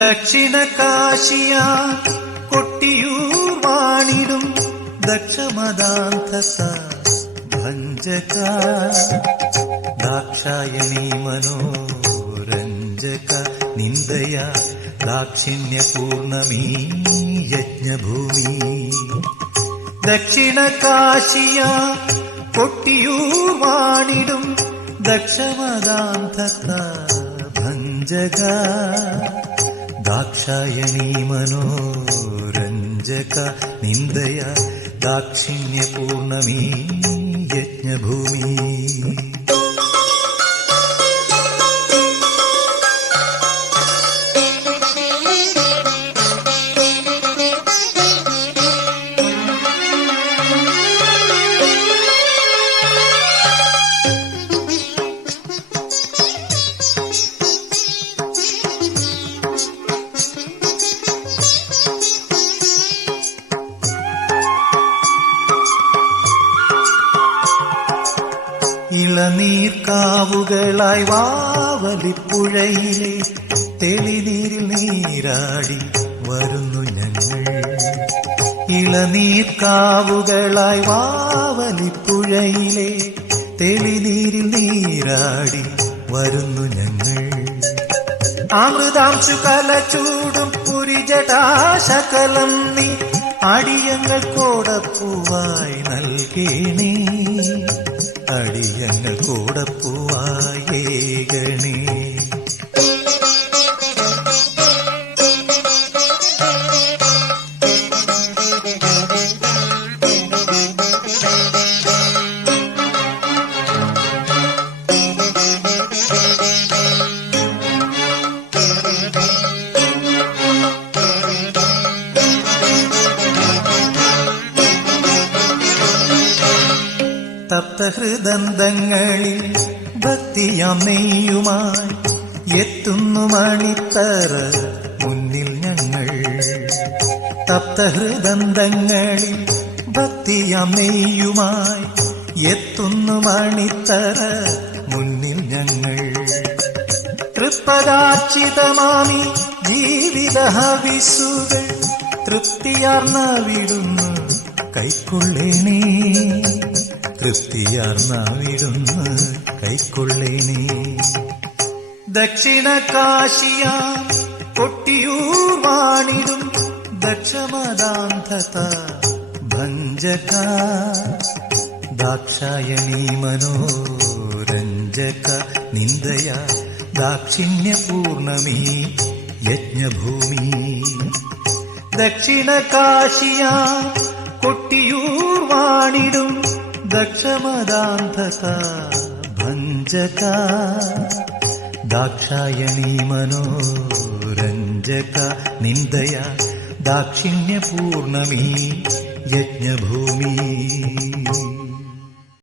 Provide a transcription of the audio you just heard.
ദക്ഷിണ കാശിയ കൊട്ടിയൂർ വാണിടും ദക്ഷമദാന്തസ ഭഞ്ജക ദാക്ഷായണി മനോരഞ്ജക നിന്ദയ ദാക്ഷിണ്യ പൂർണമീ യജ്ഞഭൂമി. ദക്ഷിണ കാശിയ കൊട്ടിയൂർ വാണിടും ദക്ഷമദാന്തസ ഭഞ്ജക ദാക്ഷായണി മനോരഞ്ജക നിന്ദയ ദാക്ഷിണ്യ പൂർണമീ യജ്ഞഭൂമി. ഇളനീർക്കാവുകളായി വാവലിപ്പുഴയിലെ തെളിനീരിൽ നീരാടി വരുന്നു ഞങ്ങൾ. ഇളനീർക്കാവുകളായി വാവലിപ്പുഴയിലെ തെളിനീരിൽ നീരാടി വരുന്നു ഞങ്ങൾ. അമൃതാംശു കലചൂടും പുരിജടാശകലം നീ അടിയങ്ങൾ കോടപ്പൂവായി നൽകേണേ, അടിയങ്ങൾ കൂടപ്പൂവായേകണേ. തപ്തഹൃദന്തങ്ങളിൽ ഭക്തിയാം നെയ്യുമായി എത്തുന്നു മണിത്തറ മുന്നിൽ ഞങ്ങൾ. തപ്തഹൃദന്തങ്ങളിൽ ഭക്തിയാം നെയ്യുമായി എത്തുന്നു മണിത്തറ മുന്നിൽ ഞങ്ങൾ. തൃപ്പദാർച്ചിതമാമി ജീവിത ഹവിസുകൾ തൃപ്തിയാർന്ന വിടുന്നു കൈക്കൊള്ളേണേ, തൃപ്തിയാർന്ന വിടുന്നു കൈക്കൊള്ളേണേ. ദക്ഷിണ കാശിയ കൊട്ടിയൂർ വാണിടും ദക്ഷമദാന്തത ഭഞ്ജക ദാക്ഷായണി മനോരഞ്ജക നിന്ദയ ദാക്ഷിണ്യ പൂർണമീ യജ്ഞഭൂമി. ദക്ഷിണ കാശിയ കൊട്ടിയൂർ വാണിടും ദക്ഷമദാന്തത ഭഞ്ജക ദാക്ഷായണി മനോരഞ്ജക നിന്ദയ ദാക്ഷിണ്യ പൂർണമീ യജ്ഞഭൂമി.